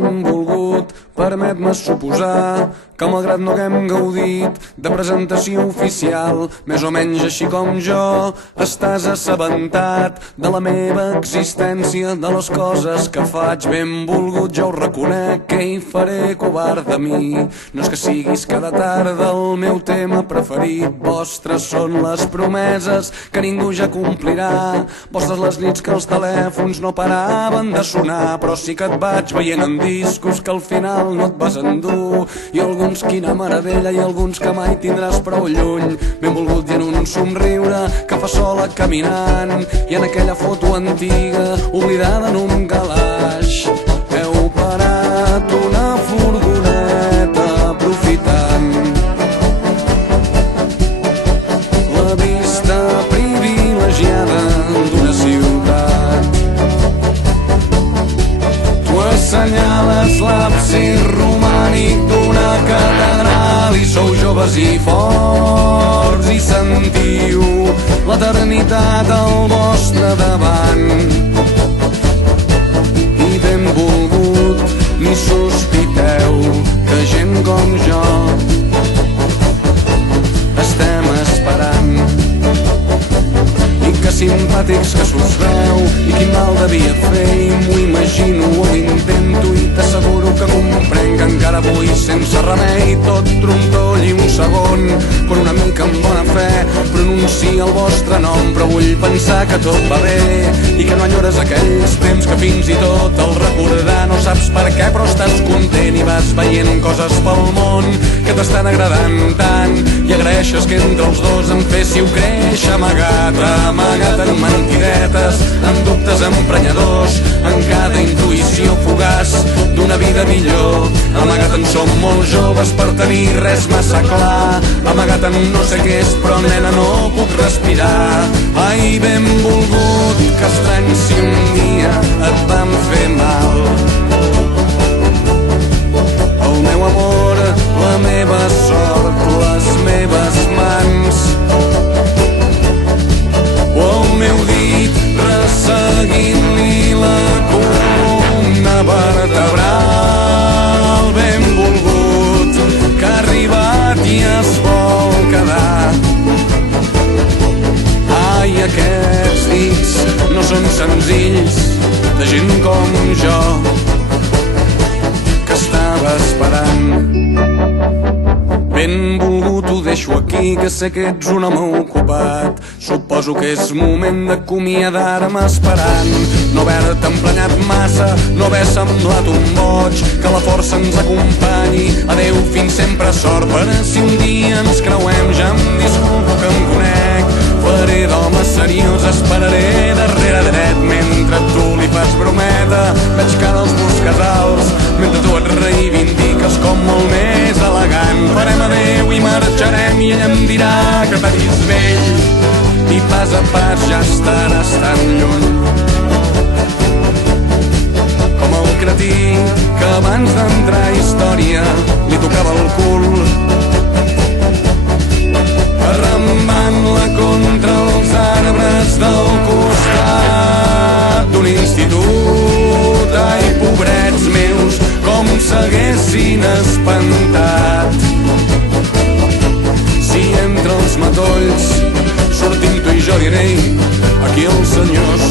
Benvolgut, permet-me suposar que malgrat no haguem gaudit de presentació oficial, més o menys així com jo, estàs assabentat de la meva existència, de les coses que faig. Benvolgut, jo ho reconec, què hi faré, covard de mi? No és que siguis cada tarda el meu tema preferit. Vostres són les promeses que ningú ja complirà, vostres les nits que els telèfons no paraven de sonar, però sí que et vaig veient en discos que al final no et vas endur, i alguns quina meravella i alguns que mai tindràs prou lluny. Benvolgut, i en un somriure que fa sola caminant, i en aquella foto antiga oblidada en un calaix heu parat una furgoneta aprofitant la vista privilegiada d'una ciutat. Tu assenyales l'absis romànic d'una catedral i sou joves i forts i sentiu l'eternitat al vostre davant. I benvolgut, ni sospiteu que gent com jo estem esperant. I que simpàtics que s'us veu, i quin mal devia fer, i m'ho imagino, ho intento, i t'asseguro que comprenc que encara avui sense remei tot trontoll i un segon, quan una mica amb bona fe pronuncia el vostre nom. Però vull pensar que tot va bé i que no enyores aquells temps que fins i tot el recordar no saps per què, però estàs content i vas veient coses pel món que t'estan agradant tant, i agraeixes que entre els dos em féssiu créixer amagat en mentidetes, en dubtes emprenyadors, en cada intuïció fugaç d'una vida millor. Amagat en som molt joves per tenir res massa clar, amagat en no sé què és, però nena no puc respirar. Ai, benvolgut, que estrany si un dia et vam fer mal. El meu amor, la meva sort, les meves mans, o el meu dit resseguint-li la columna vertebral. Benvolgut, que ha arribat i es vol quedar. Ai, aquests dits no són senzills, de gent com jo que estava esperant. Benvolgut, ho deixo aquí, que sé que ets un home ocupat. Suposo que és moment d'acomiadar-me esperant no haver-te emprenyat massa, no haver semblat un boig, que la força ens acompanyi. Adeu, fins sempre, sort, per si un dia ens creuem. Ja em disculpo que em conec, faré d'home seriós, esperaré darrere dret mentre tu li fas brometa. Veig que dels teus casals, mentre tu et reivindiques com molt més elegant. Farem adeu i marxarem, i ella em dirà que t'ha vist vell, i pas a pas ja estaràs tan lluny com el cretí que abans d'entrar a història li tocava el cul, arrambant-la contra els arbres del costat d'un institut. Ai, pobrets meus, com s'haguessin espantat si entre els matolls sortim tu i jo, diré, aquí els senyors